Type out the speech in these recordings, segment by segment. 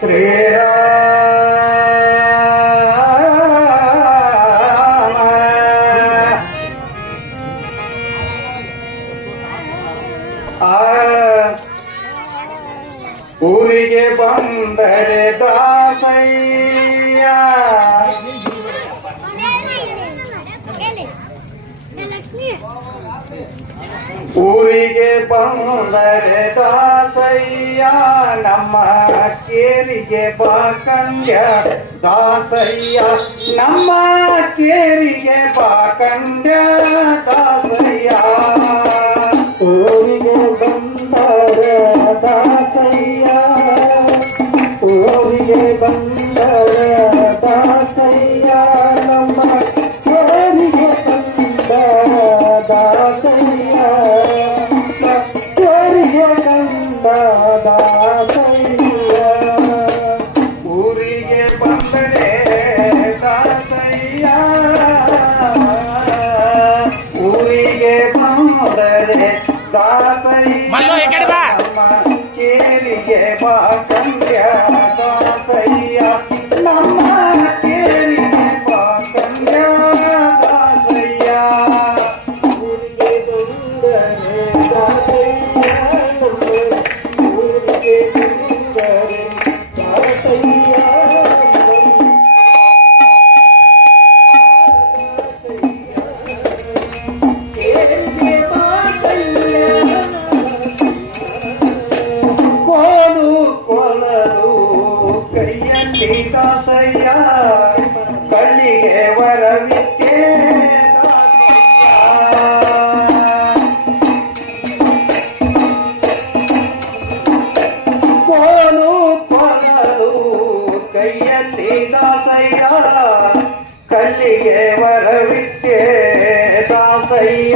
ಶ್ರೀರಾಮ ಆ ಊರಿಗೆ ಬಂದರೆ ದಾಸಯ್ಯ ಲಕ್ಷ್ಮಿ ಊರಿಗೆ ಬಂದರೆ ದಾಸಯ್ಯ ನಮ್ಮ ಕೇರಿಗೆ ಬಾಕಂಡ್ಯ ದಾಸಯ್ಯ. ನಮ್ಮ ಕೇರಿಗೆ ಬಾಕಂಡ್ಯ ದಾಸಯ್ಯ. ಊರಿಗೆ ಬಂದರ ದಾಸಯ್ಯ. ಊರಿಗೆ ಬಂದರೆ Yeah. ಸೀತಾಸಯ್ಯ ಕಲ್ಲಿಗೆ ವರವಿತ್ತೇ ಕೋನು ಕೊನಲು ಕೈಯಲ್ಲಿ ದಾಸಯ್ಯ ಕಲ್ಲಿಗೆ ವರವಿತ್ತೇ ದಾಸಯ್ಯ.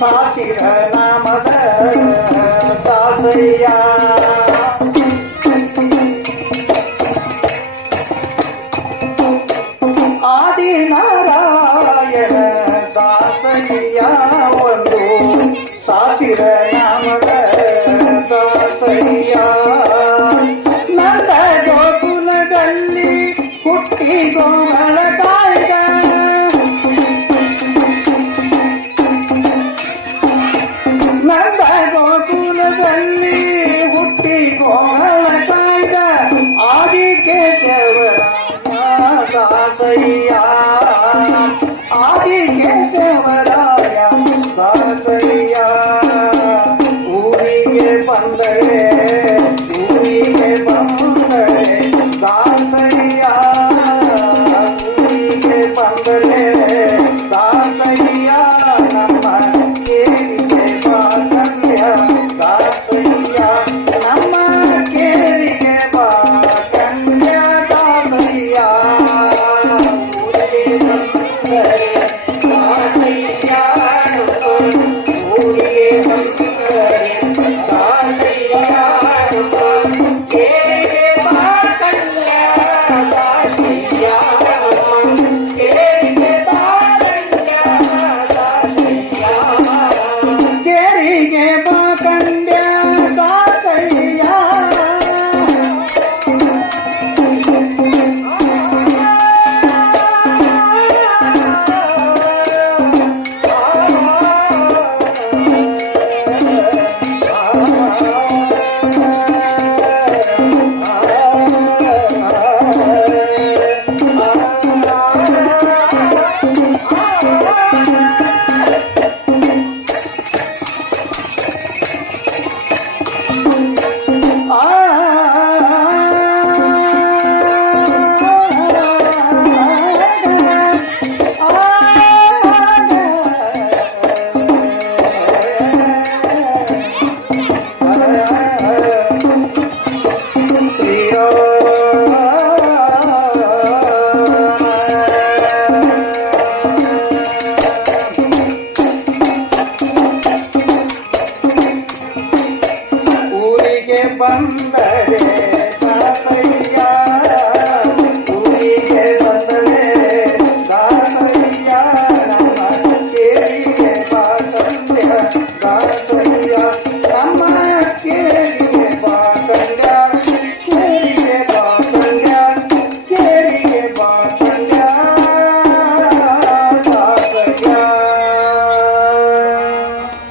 साक्षी है ना 好停